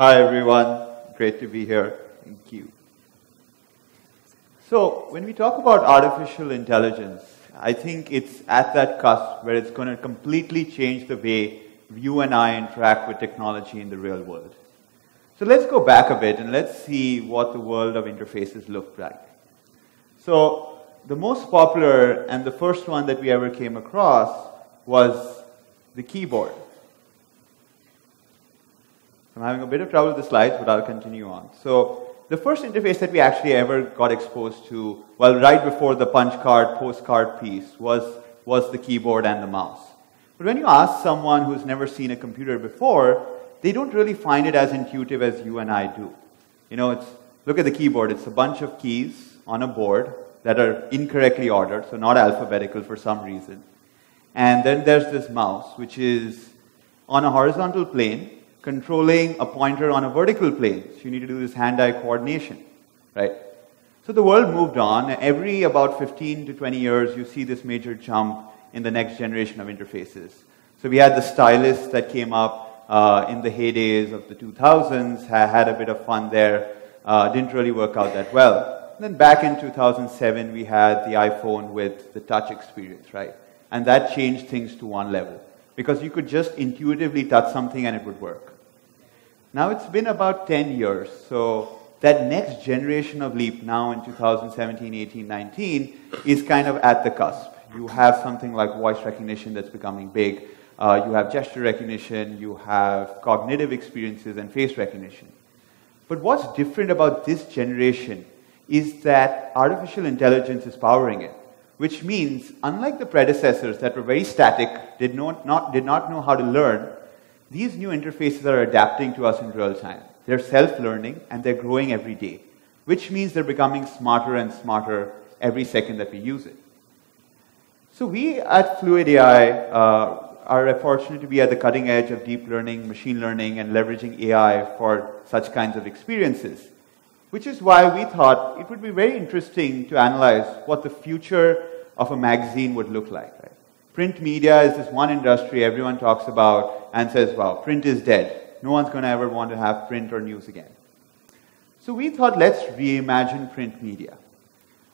Hi everyone, great to be here. Thank you. So when we talk about artificial intelligence, I think it's at that cusp where it's going to completely change the way you and I interact with technology in the real world. So let's go back a bit and let's see what the world of interfaces looked like. So the most popular and the first one that we ever came across was the keyboard. I'm having a bit of trouble with the slides, but I'll continue on. So the first interface that we actually ever got exposed to, well, right before the punch card, postcard piece, was the keyboard and the mouse. But when you ask someone who's never seen a computer before, they don't really find it as intuitive as you and I do. You know, look at the keyboard. It's a bunch of keys on a board that are incorrectly ordered, so not alphabetical for some reason. And then there's this mouse, which is on a horizontal plane, controlling a pointer on a vertical plane. So you need to do this hand-eye coordination, right? So the world moved on. Every about 15 to 20 years, you see this major jump in the next generation of interfaces. So we had the stylus that came up in the heydays of the 2000s, had a bit of fun there, didn't really work out that well. And then back in 2007, we had the iPhone with the touch experience, right? And that changed things to one level, because you could just intuitively touch something and it would work. Now it's been about 10 years, so that next generation of leap now in 2017, 18, 19 is kind of at the cusp. You have something like voice recognition that's becoming big. You have gesture recognition, you have cognitive experiences and face recognition. But what's different about this generation is that artificial intelligence is powering it, which means, unlike the predecessors that were very static, did not know how to learn, these new interfaces are adapting to us in real time. They're self-learning and they're growing every day, which means they're becoming smarter and smarter every second that we use it. So we at Fluid AI are fortunate to be at the cutting edge of deep learning, machine learning, and leveraging AI for such kinds of experiences, which is why we thought it would be very interesting to analyze what the future of a magazine would look like. Right? Print media is this one industry everyone talks about and says, wow, print is dead. No one's going to ever want to have print or news again. So we thought, let's reimagine print media.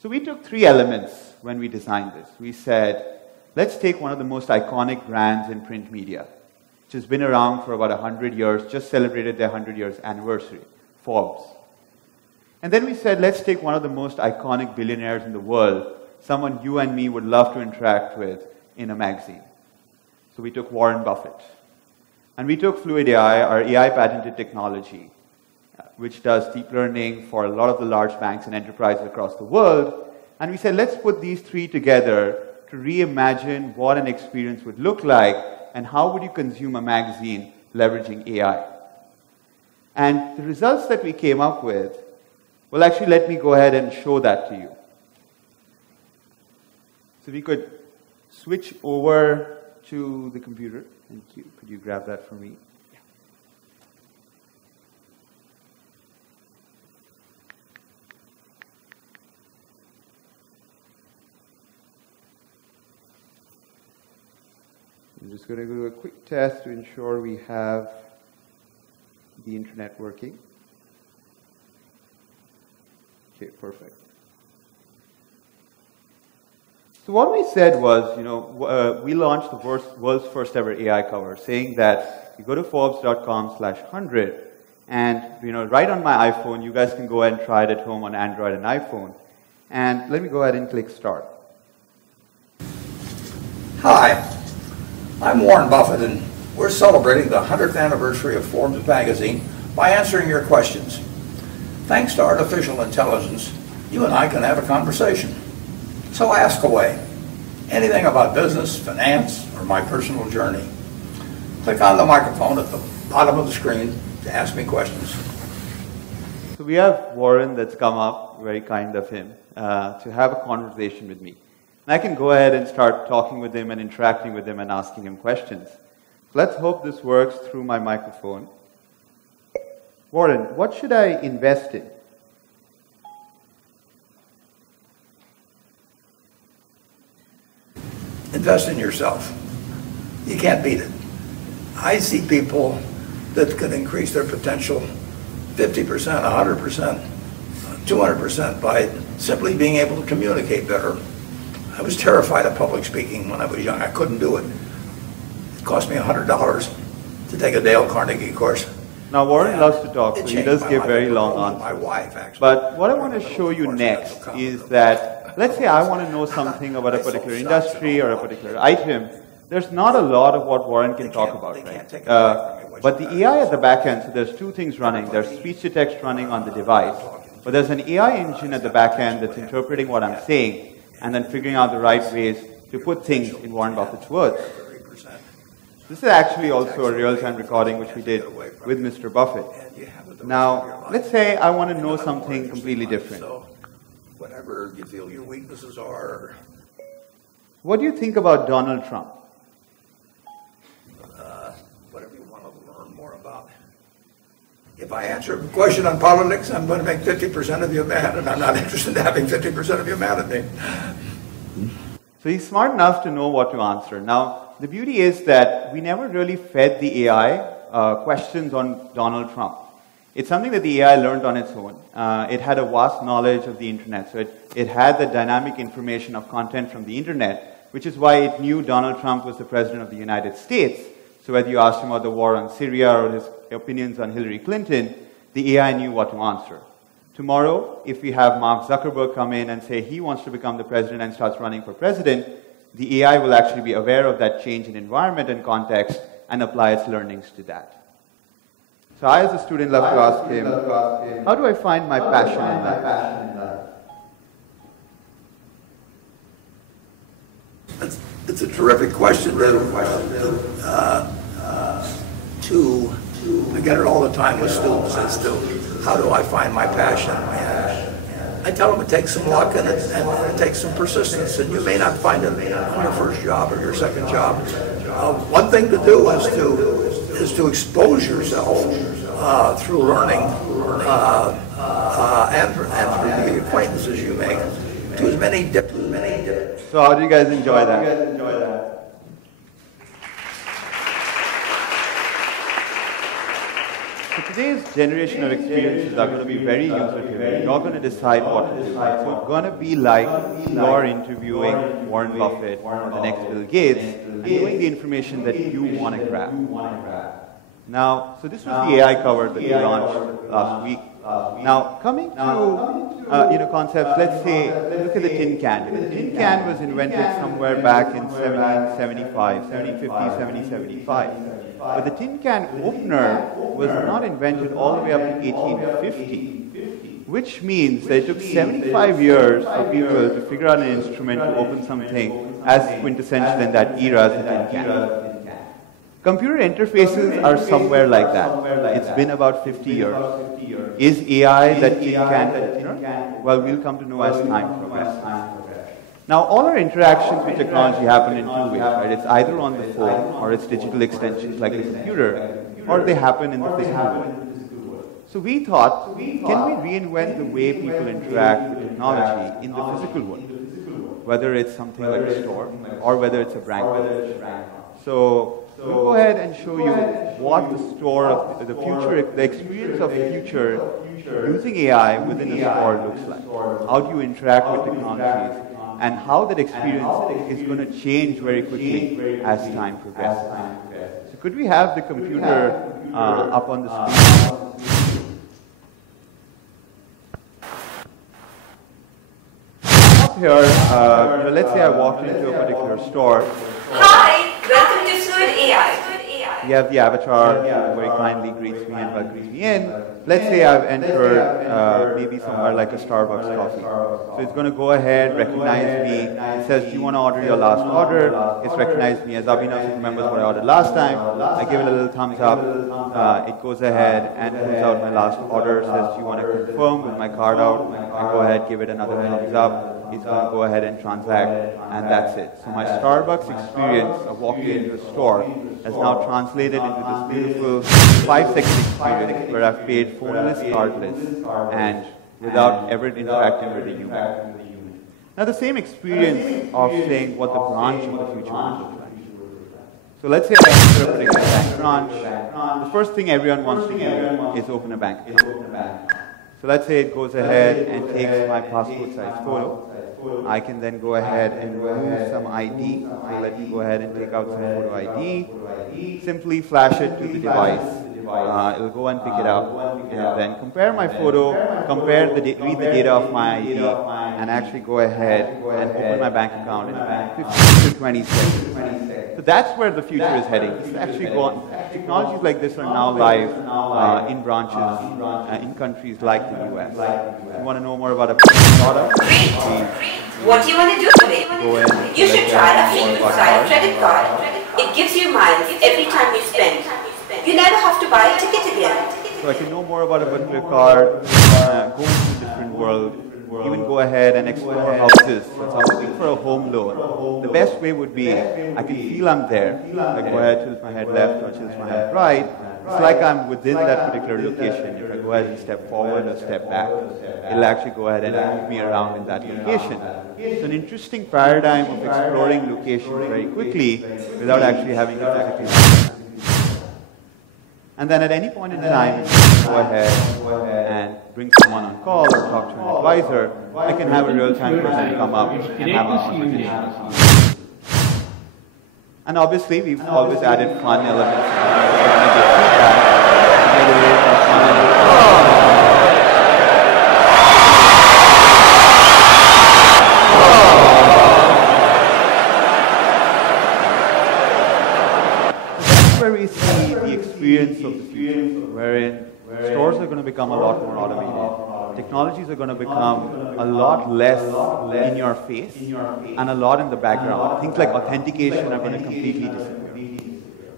So we took three elements when we designed this. We said, let's take one of the most iconic brands in print media, which has been around for about 100 years, just celebrated their 100 years anniversary, Forbes. And then we said, let's take one of the most iconic billionaires in the world, someone you and me would love to interact with in a magazine. So we took Warren Buffett. And we took Fluid AI, our AI-patented technology, which does deep learning for a lot of the large banks and enterprises across the world. And we said, let's put these three together to reimagine what an experience would look like and how would you consume a magazine leveraging AI. And the results that we came up with, well, actually, let me go ahead and show that to you. So we could switch over to the computer. Thank you. Could you grab that for me? Yeah. I'm just going to do a quick test to ensure we have the internet working. Okay, perfect. So what we said was, we launched the world's first ever AI cover, saying that you go to Forbes.com/100, and right on my iPhone, you guys can go ahead and try it at home on Android and iPhone. And let me go ahead and click Start. Hi, I'm Warren Buffett, and we're celebrating the 100th anniversary of Forbes magazine by answering your questions. Thanks to artificial intelligence, you and I can have a conversation. So ask away. Anything about business, finance, or my personal journey. Click on the microphone at the bottom of the screen to ask me questions. So we have Warren that's come up, very kind of him, to have a conversation with me. And I can go ahead and start talking with him and interacting with him and asking him questions. So let's hope this works through my microphone. Warren, what should I invest in? Invest in yourself. You can't beat it. I see people that can increase their potential 50%, 100%, 200% by simply being able to communicate better. I was terrified of public speaking when I was young. I couldn't do it. It cost me $100 to take a Dale Carnegie course. Now, Warren loves to talk, so he does give very long answers. My wife, actually. But what I want to show you next is that, let's say I want to know something about a particular industry or a particular item. There's not a lot of what Warren can talk about, right? But the AI at the back end, so there's two things running. There's speech to text running on the device, but there's an AI engine at the back end that's interpreting what I'm saying and then figuring out the right ways to put things in Warren Buffett's words. This is actually also a real-time recording which we did with Mr. Buffett. Now, let's say I want to know something completely different. Whatever you feel your weaknesses are. What do you think about Donald Trump? Whatever you want to learn more about. If I answer a question on politics, I'm going to make 50% of you mad, and I'm not interested in having 50% of you mad at me. So he's smart enough to know what to answer. Now, the beauty is that we never really fed the AI questions on Donald Trump. It's something that the AI learned on its own. It had a vast knowledge of the internet, so it had the dynamic information of content from the internet, which is why it knew Donald Trump was the president of the United States. So whether you asked him about the war on Syria or his opinions on Hillary Clinton, the AI knew what to answer. Tomorrow, if we have Mark Zuckerberg come in and say he wants to become the president and starts running for president, the AI will actually be aware of that change in environment and context and apply its learnings to that. So I, as a student, love to ask him, how do I find my passion in life? It's a terrific question. I get it all the time with students as to how do I find my passion? And I tell them it takes some luck and it takes some persistence, and you may not find it on your first job or your second job. One thing to do is to expose yourself through learning and through the acquaintances you make to as many different. So how do you guys enjoy that? So today's generation of experiences are going to be very user-driven. You're going to decide what to do. So it's going to be like you're interviewing Warren Buffett or the next Bill Gates and doing the information that you want to grab. Now, so this was the AI cover that we launched last week. Now, coming to concepts, let's say, look at the tin can. The tin can was invented somewhere back in 1775, 1750, 1775. But the tin can opener was not invented all the way up to 1850, which means that it took 75 years for people to figure out an instrument to open something as quintessential in that era as the tin can. Computer interfaces are somewhere like that. It's been about 50 years. Is AI that tin can opener? Well, we'll come to know as time progresses. Now, all our interactions with technology happen in two ways, right? It's either on the phone or it's digital extensions like the computer, or they happen in the physical world. So we thought, can we reinvent the way people interact with technology in the physical world? Whether it's something like a store or whether it's a brand. So we'll go ahead and show you what the store of the future, the experience of future using AI within a store looks like. How do you interact with technologies? And how that experience is going to change very quickly as time progresses. So could we have the computer up on the screen? Up here, let's say I walked into a particular store. Hi, welcome to Fluid AI. We have the avatar who very kindly greets me and welcomes me in. Let's say I've entered maybe somewhere like a Starbucks coffee. So it's going to go ahead, recognize me. It says, do you want to order your last order? It's recognized me as Abhinav, who remembers what I ordered last time. I give it a little thumbs up. It goes ahead and pulls out my last order. Says, do you want to confirm with my card out? I go ahead, give it another thumbs up. It's going to go ahead and transact, and that's it. So my Starbucks experience of walking into a store has now translated into this beautiful 5-second experience where I've paid phoneless, cardless, and without ever interacting with a human. Now the same experience of saying what the branch of the future will look like. So let's say I enter a particular bank branch. The first thing everyone wants to do is open a bank account. So let's say it goes ahead and takes my passport size photo. I can then go ahead and remove some ID. So let me go ahead and take out some photo ID. Simply flash it to the device. It'll go and pick it up, and then compare my photo, read the data of my ID, and actually go ahead and open my bank account in 15 to 20 seconds. So that's where the future is heading. It's actually technologies like this are now live in branches in countries like the US. If you want to know more about a product, what do you want to do with it? You should try a frequent flyer credit card. It gives you miles every time you spend. You never have to buy a ticket again. So I can know more about a particular card, go into a different world, even go ahead and explore houses. So I'm looking for a home loan. The best way would be, I can feel I'm there. I go ahead, tilt my head left or tilt my head right. It's like I'm within that particular location. If I go ahead and step forward or step back, it'll actually go ahead and move me around in that location. It's an interesting paradigm of exploring locations very quickly without actually having to physically move. And then at any point in time, if I go ahead and bring someone on call or talk to an advisor, I can have a real-time person come up and have a conversation. And obviously, we've always added fun elements to where we see the experience of the future, wherein stores are going to become a lot more automated. Technologies are going to become a lot less in your face and a lot in the background. Things like authentication are going to completely disappear.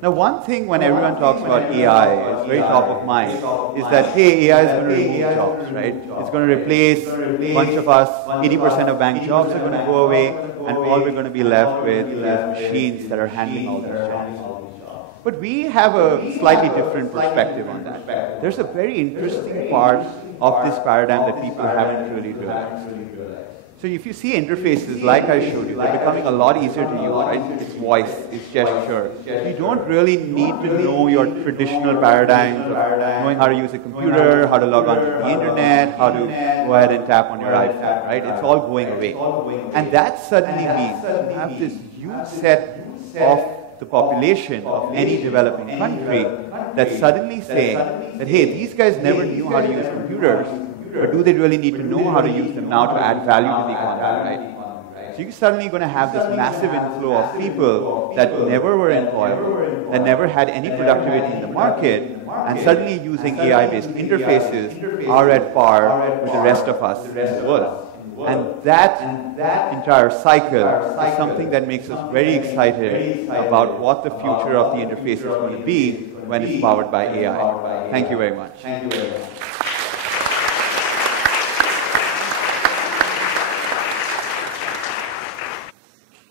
Now, one thing when everyone talks about AI, is very top of mind, is that, hey, AI is going to remove jobs, right? It's going to replace a bunch of us, 80% of bank jobs are going to go away, and all we're going to be left with is machines that are handling all these jobs. But we have a slightly different perspective on that. There's a very interesting part of this paradigm that people haven't really realized. So if you see interfaces like I showed you, they're becoming a lot easier to use, right? It's voice, it's gesture. You don't really need to know your traditional paradigms of knowing how to use a computer, how to log on to the internet, how to go ahead and tap on your iPhone, right? It's all going away. And that suddenly means you have this huge set of the population of any developing country that's suddenly saying that, hey, these guys never knew how to use computers, but do they really need to know how to use them now to add value to the economy, right? So you're suddenly going to have this massive inflow of people that never were employable, that never had any productivity in the market, and suddenly using AI-based interfaces are at par with the rest of us in the world. And that entire cycle is something that makes us very excited about what the future of the interface is going to be when it's powered by AI. Thank you very much.